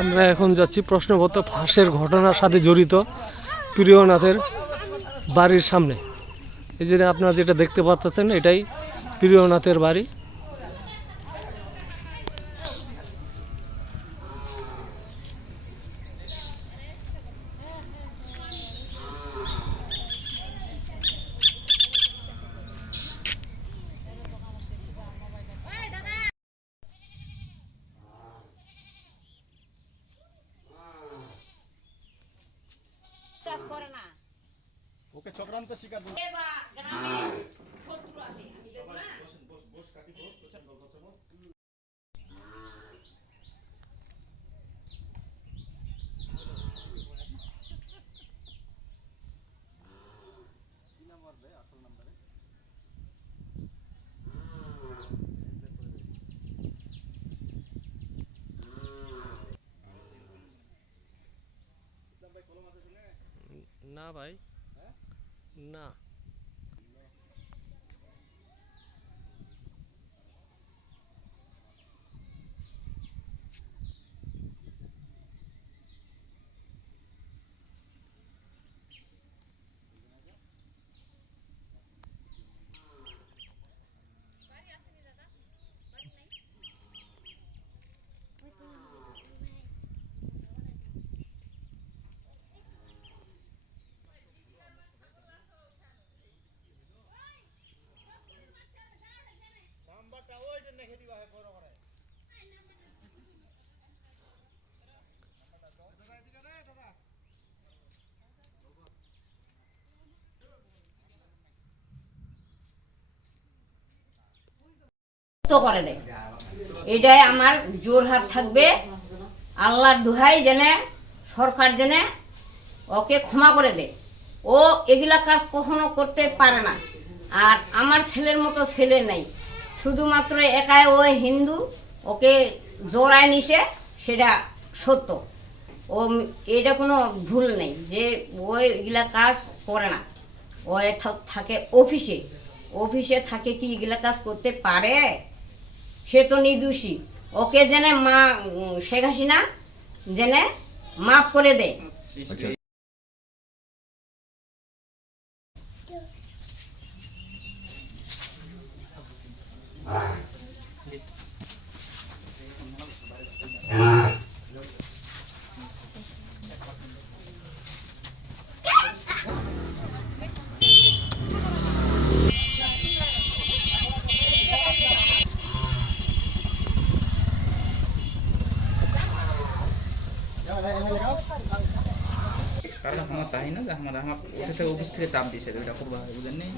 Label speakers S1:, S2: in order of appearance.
S1: আমরা এখন যাচ্ছি প্রশ্নপত্র ফাঁসের ঘটনার সাথে জড়িত প্রিয়নাথের বাড়ির সামনে। এই যে আপনারা যেটা দেখতে পাচ্ছেন এটাই প্রিয়নাথের বাড়ি।
S2: করে না।
S3: ওকে চক্রান্ত শিকার
S2: এ বা গ্রামে শত্রু আছে আমি দেখব না।
S1: না ভাই। না।
S2: দেয়। এটাই আমার জোর হাত থাকবে। আল্লাহর দুহাই জেনে সরকার জেনে ওকে ক্ষমা করে দে ও এগুলা কাজ কখনো করতে পারে না। আর আমার ছেলের মতো ছেলে নেই। শুধুমাত্র একাই ও হিন্দু, ওকে জোড়ায় নিছে, সেটা সত্য। ও এটা কোনো ভুল নেই, যে ও এগুলা কাজ করে না। ও থাকে অফিসে। অফিসে থাকে কি এগুলা কাজ করতে পারে? সে তো নির্দোষী। ওকে জেনে মা শেখ হাসিনা জেনে মাফ করে দে
S4: কারণ আমরা চাই না যে আমার আমার অফিস থেকে অফিস থেকে চাপ দিছে ওইটা করবা বুঝেন নি